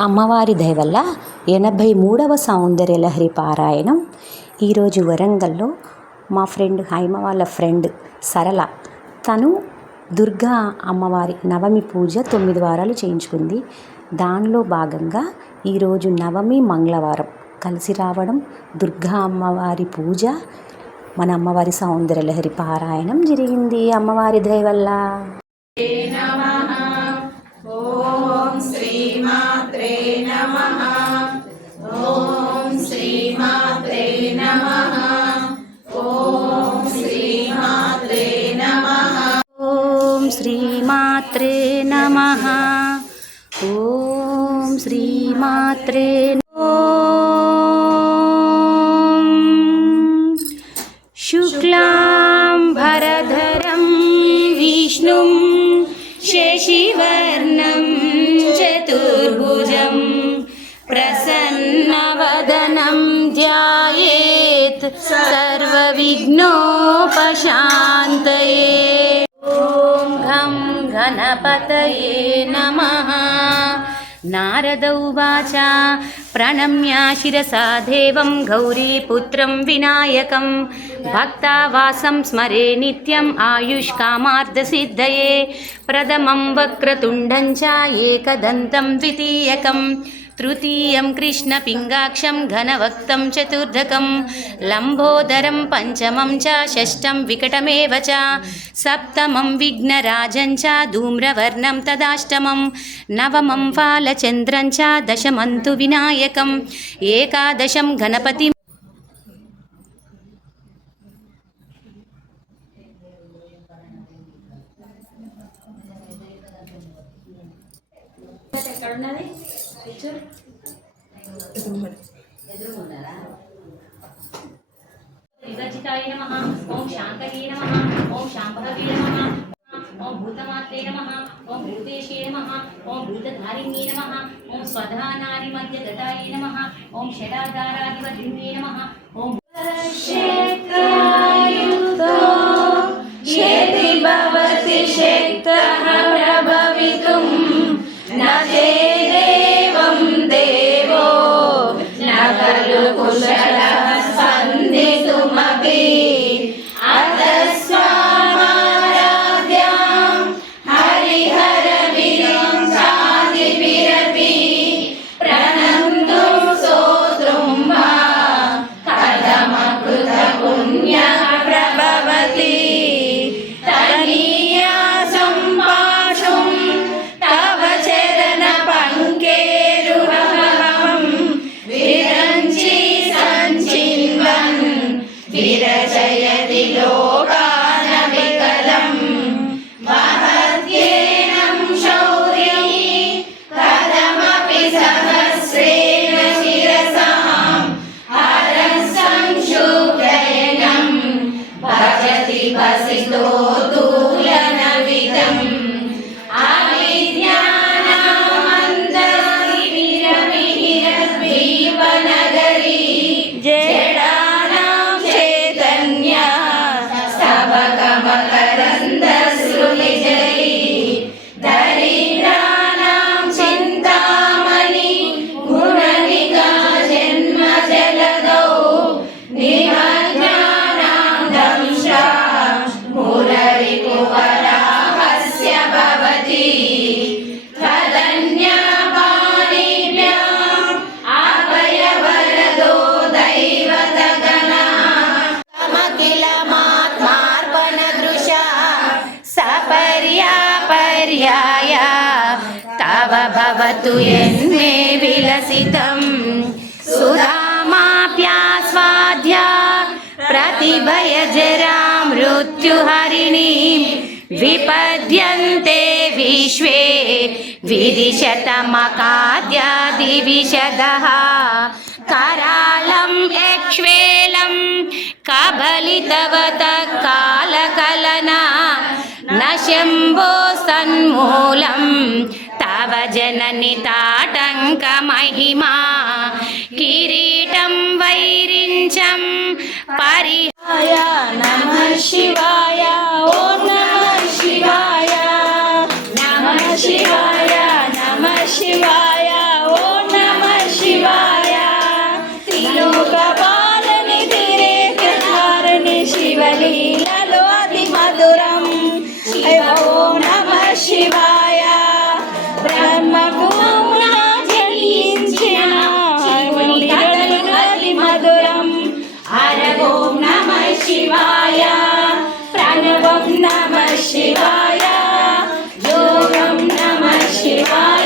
అమ్మవారి దయవల్ల ఎనభై మూడవ సౌందర్యలహరి పారాయణం ఈరోజు వరంగల్లో మా ఫ్రెండ్ హైమ వాళ్ళ ఫ్రెండ్ సరళ. తను దుర్గా అమ్మవారి నవమి పూజ తొమ్మిది వారాలు చేయించుకుంది. దానిలో భాగంగా ఈరోజు నవమి మంగళవారం. కలిసి రావడం దుర్గా అమ్మవారి పూజ మన అమ్మవారి సౌందర్యలహరి పారాయణం జరిగింది. అమ్మవారి దయ వల్ల. శ్రీమాత్రే నమ ఓం శ్రీమాత్రే ఓం శుక్లాం భరధరం విష్ణుం శశివర్ణం చతుర్భుజం ప్రసన్నవదనం ధ్యాయేత్ సర్వవిఘ్నోపశాంతయే ఓం ఘం గణపతయే నమః. నారద ఉవాచ ప్రణమ్య శిరసా దేవం గౌరీపుత్రం వినాయకం. భక్తావాసం స్మరే నిత్యం ఆయుష్కామార్థసిద్ధయే ప్రథమం వక్రతుండం చ ఏకదంతం ద్వితీయకం. తృతీయం కృష్ణపింగాక్షం ఘనవక్తం చతుర్ధకం లంబోదరం పంచమం చ షష్టం వికటమేవ చ సప్తమం విఘ్నరాజం చ ధూమ్రవర్ణం తదాష్టమం నవమం ఫాలచంద్రం చ దశమంతు వినాయకం ఏకాదశం గణపతి వివర్జితాయ నమ ఓం శాంతయే నమ ఓం శాంభవే నమ ఓం భూతమాత్రే నమ ఓం భూతేశే నమ ఓం భూతధారిణ్యే నమ ఓం స్వధానారి మధ్య గతాయ నమ ఓం షడాధారాధిపతిన్యే నమ ఓం सपर्यापर्याय तव भवतु यन्मे विलसितम् सुधामाप्यास्वाद्या प्रतिभयजरा मृत्युहरिणीं विपद्यन्ते विश्वे विदिशतमकाद्यादिविशदः करालं यक्ष्वेलं कबलितवत कालकलना न शम्भो सन्मूलं तव जननि ताटङ्कमहिमा किरीटं वैरिञ्चं परिहाय नमः शिवाय ॐ नमः शिवाय नमः शिवाय नमः शिवाय ॐ शिवाय प्रणवं नमः शिवाय योगं नमः शिवाय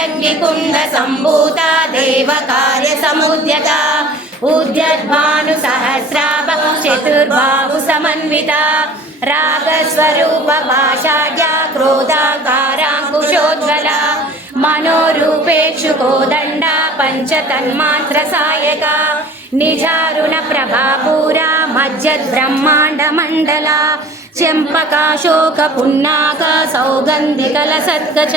చిదగ్నికుండ సంభూత దేవ కార్య సముద్యత. ఉద్యద్భాను సహస్రాభ చతుర్భావు సమన్విత. రాగస్వరూప భాషాఢ్య క్రోధాకారాంకుశోజ్వల. మనోరూపేక్షు కోదండ పంచతన్మాత్ర సాయక. నిజారుణ ప్రభాపూరా మజ్జద్ బ్రహ్మాండ మండల. చెంపకాశోక పున్నాక సౌగంధికల సత్కచ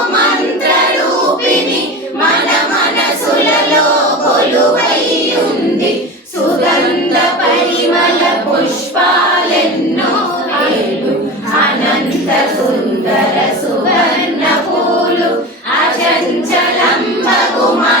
కొలువై ఉంది సుగంధ పరిమళ పుష్పాలెన్నో వేలు అనంత సుందర సువర్ణ పూలు. అచంచలంబగు కుమార్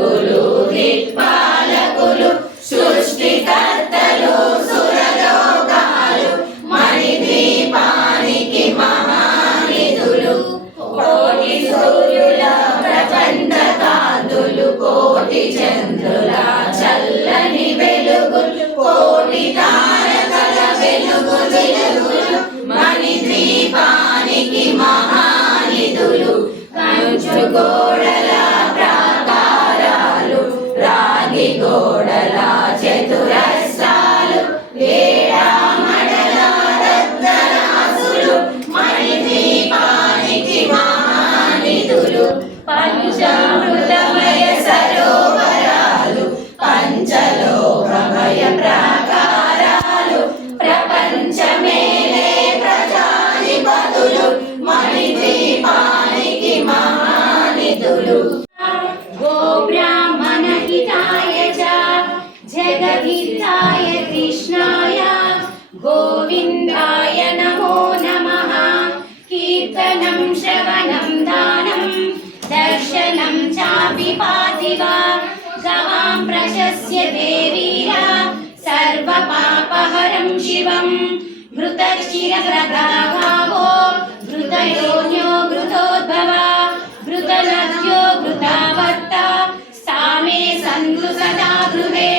అష్టదిక్కులు దిక్పాలకులు సృష్టికర్తలు సురలోకాలు మణి ద్వీపానికి మహానిధులు కోటి సూర్యుల ప్రచండ కాంతులు కోటి చంద్రుల చల్లని వెలుగు కోటి తారకల వెలుగు వెలుగులు మణి ద్వీపానికి మహానిధులు కంచు గోడలా పంచామృతమయ సరోవరాలు పంచలోకమయ ప్రాకారాలు ప్రపంచమేలే ప్రజాధిపతులు మణి మహానిధులు గోబ్రాహ్మణ హితాయ చ కృష్ణాయ గోవిందాయ నమో నమ. కీర్తనం శ్రీ शिवा गवां प्रशस्य देवीरा, सर्वपापहरं शिवं घृतक्षीरप्रदाभावो घृतयोन्यो घृतोद्भवा, घृतनद्यो घृतावर्ता। सा मे सन्तु सदा गृहे,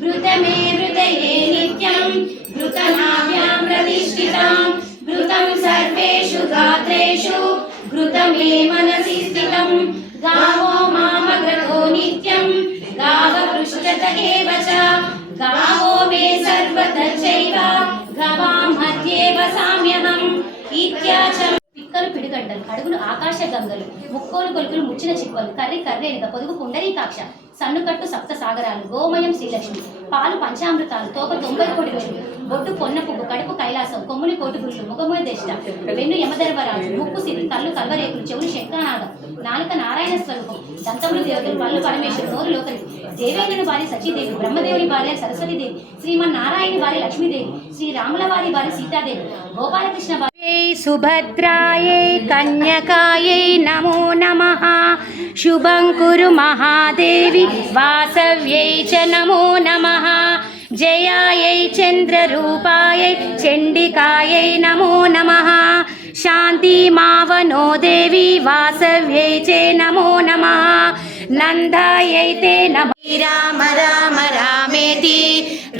घृतमे हृदये नित्यं घृतनाभ्यां प्रतिष्ठितां घृतं सर्वेषु गात्रेषु, घृतमे मनसि स्थितम्। పిక్కలు అడుగులు ఆకాశ గంగలు ముక్కోలు కొలుకులు ముచ్చిన చిప్పలు కర్రి కర్రేనుక పొదుగు పుండరీకాక్ష సన్నుకట్టు సప్త సాగరాలు గోమయం శ్రీలక్ష్మి పాలు పంచామృతాలు తోక తొంభై కోటి వేలు బొట్టు పొన్న పువ్వు కడుపు కైలాసం కొమ్ముని కోటి గుళ్ళు ముఖముని దేశ వెన్ను యమధర్వరాజు ముక్కు సిరి కళ్ళు కల్వరేకులు చెవులు శంఖానాదం నాలుక నారాయణ స్వరూపం దంతములు దేవతలు పళ్ళు పరమేశ్వరు నోరు లోకలి దేవేంద్రుని భార్య సచీదేవి బ్రహ్మదేవుని భార్య సరస్వతీదేవి శ్రీమన్నారాయణి భార్య లక్ష్మీదేవి శ్రీరాముల వారి భార్య సీతాదేవి గోపాలకృష్ణ భార్య సుభద్రాయై కన్యకాయై నమో నమః శుభం కురు మహాదేవి వాసవ్యై చ నమో నమః జయాయై చంద్రరూపాయై చండికాయై నమో నమః శాంతి మావనో దేవి వాసవ్యై చే నమో నమః నందాయై తే నమ రామ రామ రామేతి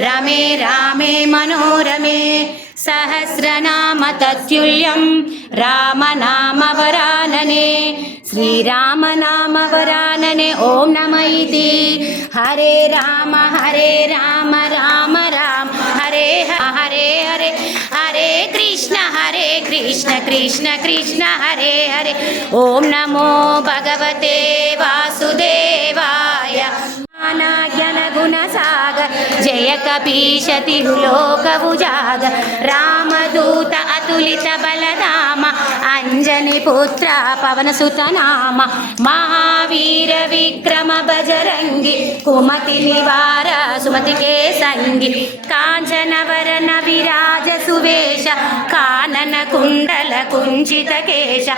రమే రామే सहस्रनाम ततुल्य राम नाम तत्युल्यं रामनामवरानने, श्रीरामनामवरानने ॐ नम इति। हरे राम हरे राम राम राम, हरे हरे हरे हरे कृष्ण हरे कृष्ण कृष्ण कृष्ण, हरे हरे। ॐ नमो भगवते वासुदेव జయ కపీశతి లోకవు జాగ రామదూత అతులిత బలధామ అంజని పుత్ర పవన సుతనామ మహావీర విక్రమ బజరంగి కుమతి నివార సుమతికే సంగి కాంచనవరన విరాజ సువేశ కానన కుండల కుంచిత కేశ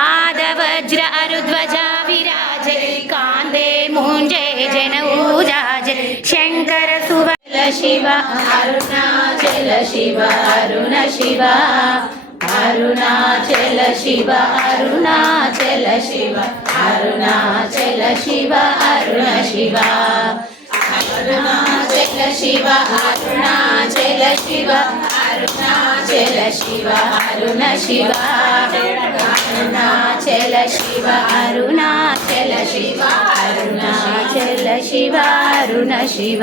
ఆదవజ్ర అరుధ్వజ విరాజ కాందే ముంజే జన ఊజాజ శంకర సువల శివ అరుణాచల శివ అరుణ శివ అరుణాచల శివ అరుణాచల శివ అరుణాచల శివ అరుణ శివ అరుణాచల శివ అరుణాచల శివ అరుణాచల శివ అరుణ శివ అరుణాచల శివ అరుణాచల శివ అరుణాచల శివ అరుణ శివ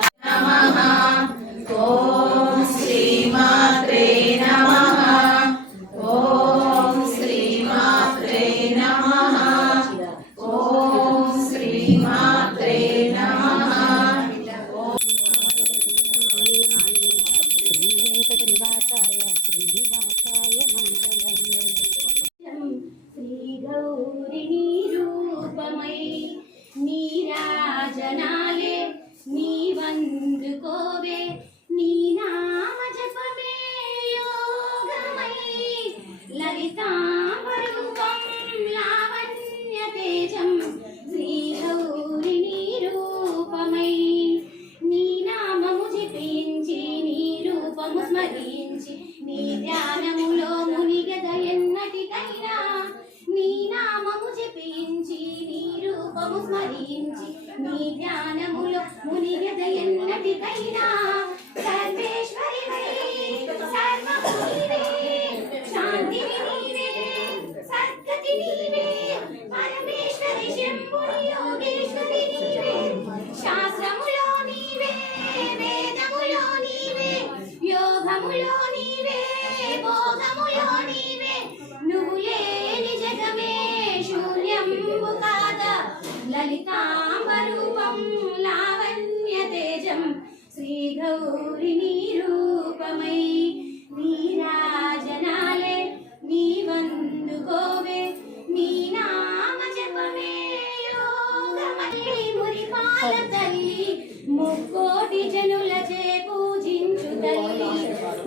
不要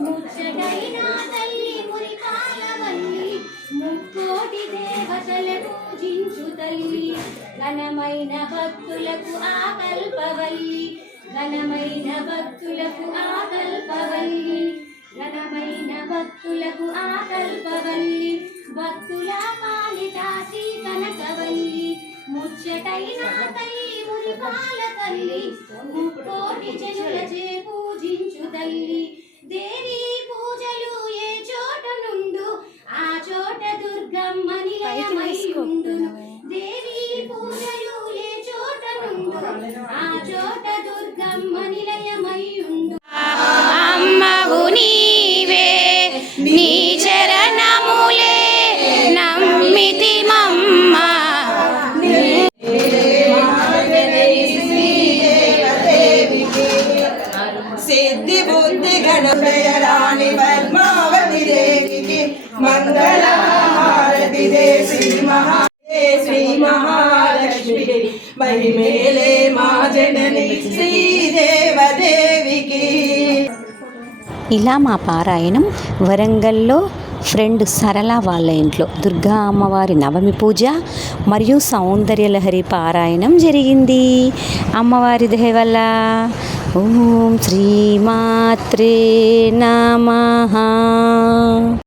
ముచ్చటైన తల్లి మురిపాల ముక్కోటి దేవతల పూజించు తల్లి. ఘనమైన భక్తులకు ఆకల్పవల్లి ఘనమైన భక్తులకు ఆకల్పవల్లి. ఘనమైన భక్తులకు ఆకల్పవల్లి భక్తుల పాలిట కనకవల్లి ముచ్చటైన తల్లి మురిపాల తల్లి ముక్కోటి జనులచే పూజించు తల్లి. దేవి పూజలు ఇలా మా పారాయణం వరంగల్లో ఫ్రెండ్ సరళ వాళ్ళ ఇంట్లో. దుర్గా అమ్మవారి నవమి పూజ మరియు సౌందర్యలహరి పారాయణం జరిగింది. అమ్మవారి దయ వల్ల ఓం శ్రీమాత్రే నమ.